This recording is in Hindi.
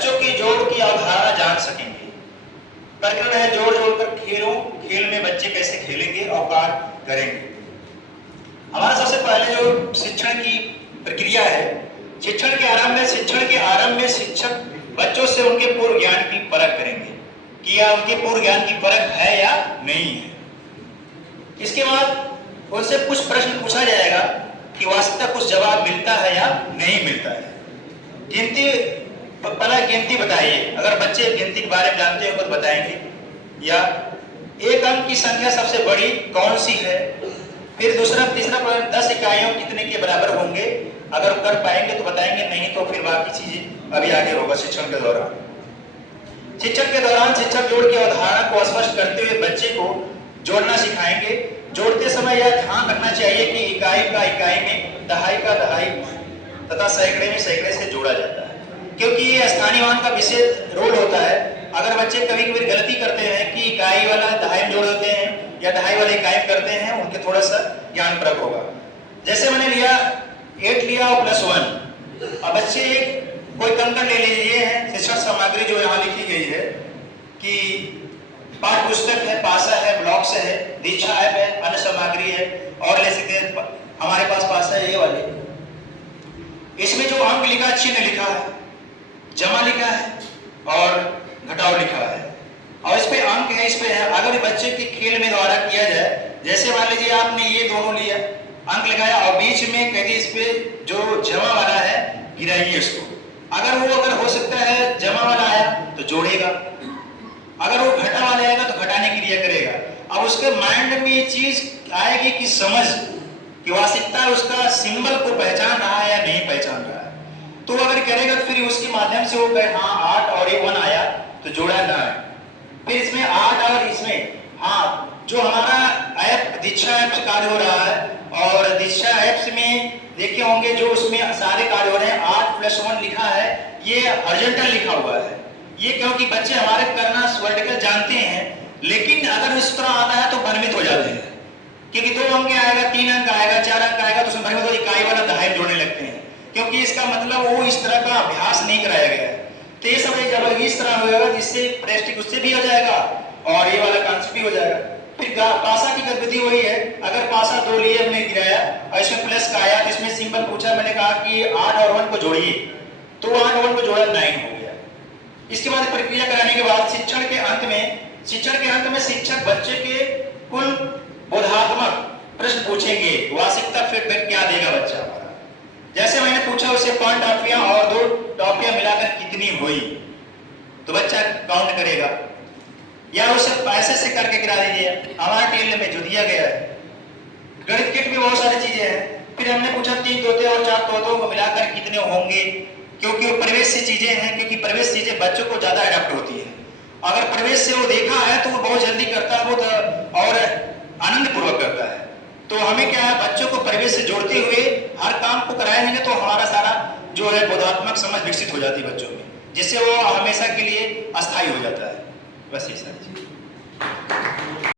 बच्चों की जोड़ की अवधारणा जान सकेंगे। प्रकरण है जोड़ जोड़कर खेलों, खेल में बच्चे कैसे खेलेंगे और कार्य करेंगे। हमारा सबसे पहले जो शिक्षण की प्रक्रिया है, शिक्षण के आरंभ में शिक्षक बच्चों से उनके पूर्व ज्ञान की परख करेंगे कि या उनके पूर्व ज्ञान की परख है या नहीं है। इसके बाद उनसे कुछ प्रश्न पूछा जाएगा कि वास्तव कुछ जवाब मिलता है या नहीं मिलता है। गिनती, पहला गिनती बताइए, अगर बच्चे गिनती के बारे में जानते हो तो बताएंगे, या एक अंक की संख्या सबसे बड़ी कौन सी है। फिर तीसरा प्रश्न 10 इकाइयों कितने के बराबर होंगे, अगर कर पाएंगे तो बताएंगे, नहीं तो फिर बाकी चीजें अभी आगे होगा शिक्षण के दौरान। शिक्षण के दौरान शिक्षक जोड़ की अवधारणा को स्पष्ट करते हुए बच्चे को जोड़ना सिखाएंगे। जोड़ते समय यह ध्यान रखना चाहिए कि इकाई का इकाई में, दहाई का दहाई तथा सैकड़े में सैकड़े से जोड़ा जाता है, क्योंकि ये स्थानीयमान का विशेष रोल होता है। अगर बच्चे कभी कभी गलती करते हैं कि इकाई वाला दहाई में जोड़ देते हैं या दहाई वाले इकाई में करते हैं, उनके थोड़ा सा ज्ञान परक होगा। जैसे मैंने लिया 8 लिया और +1, अब बच्चे कोई कंकड़ ले लीजिए है, शिक्षण सामग्री जो यहाँ लिखी गई है कि पाठ्य पुस्तक है, पासा है, ब्लॉक्स है, दीक्षा ऐप है, अन्य सामग्री है, और ले सकते हैं हमारे पास पासा है ये वाले। इसमें जो अंक लिखा, चिन्ह लिखा है, जमा लिखा है और घटाव लिखा है, और इस पे अंक है, इस पे है। अगर बच्चे के खेल में द्वारा किया जाए, जैसे मान लीजिए आपने ये दोनों लिया, अंक लगाया और बीच में कहीं इस पे जो जमा वाला है गिराइए इसको। अगर हो सकता है जमा वाला आया तो जोड़ेगा, अगर वो घटा वाला आएगा तो घटाने की क्रिया करेगा। अब उसके माइंड में ये चीज आएगी कि समझ कि वास्तविकता उसका सिंबल को पहचान रहा है या नहीं पहचान रहा है। तो अगर करेगा तो फिर उसके माध्यम से वो कहे हाँ 8 और ये 1 आया तो जोड़ा ना है। फिर इसमें 8 और इसमें हाँ, जो हमारा ऐप दीक्षा ऐप से कार्य हो रहा है, और दीक्षा ऐप्स में देखे होंगे जो उसमें सारे कार्य हो रहे हैं, 8+1 लिखा है, ये हॉरिजॉन्टल लिखा हुआ है। ये क्योंकि बच्चे हमारे करना वर्टिकल जानते हैं, लेकिन अगर इस तरह आता है तो भ्रमित हो जाते हैं, क्योंकि 2 अंक आएगा, 3 अंक आएगा, 4 अंक आएगा तो उसमें भ्रमित हो इकाई वाला दहाई जोड़ने लगते हैं, क्योंकि इसका मतलब वो इस तरह का अभ्यास नहीं कराया गया है। तो ये सब जब इस तरह होगा जिससे प्रेस्टिक उससे भी हो जाएगा और ये वाला कांसेप्ट भी हो जाएगा। फिर पासा की गतिविधि वही है, अगर पासा 2 लिए हमने गिराया और इसमें प्लस का आया तो इसमें सिंबल पूछा, मैंने कहा कि 8 और 1 को जोड़िए, तो 8 और 1 को जोड़ा 9 हो गया। इसके बाद प्रक्रिया कराने के बाद शिक्षण के अंत में शिक्षक बच्चे के कुल बोधात्मक प्रश्न पूछेंगे, वास्तविकता फीडबैक क्या देगा बच्चा हमारा। जैसे मैंने पूछा उसे 5 टॉफियां और 2 टॉफियां मिलाकर कितनी हुई, तो बच्चा काउंट करेगा, या उसे पैसे से करके गिरा दीजिए, हमारे टेल में जो दिया गया है। गणित किट में बहुत सारी चीजें हैं। फिर हमने पूछा 3 तोते और 4 तोतों को मिलाकर कितने होंगे, क्योंकि वो परिवेश से चीजें हैं, क्योंकि परिवेश चीजें बच्चों को ज्यादा अडेप्ट होती है। अगर परिवेश से वो देखा है तो वो बहुत जल्दी करता है, वो और आनंद पूर्वक करता है। तो हमें क्या है, बच्चों को परिवेश से जोड़ते हुए हर काम को कराएंगे तो हमारा सारा जो है बोधात्मक समझ विकसित हो जाती है बच्चों में, जिससे वो हमेशा के लिए अस्थायी हो जाता है। बस ये सारी चीज।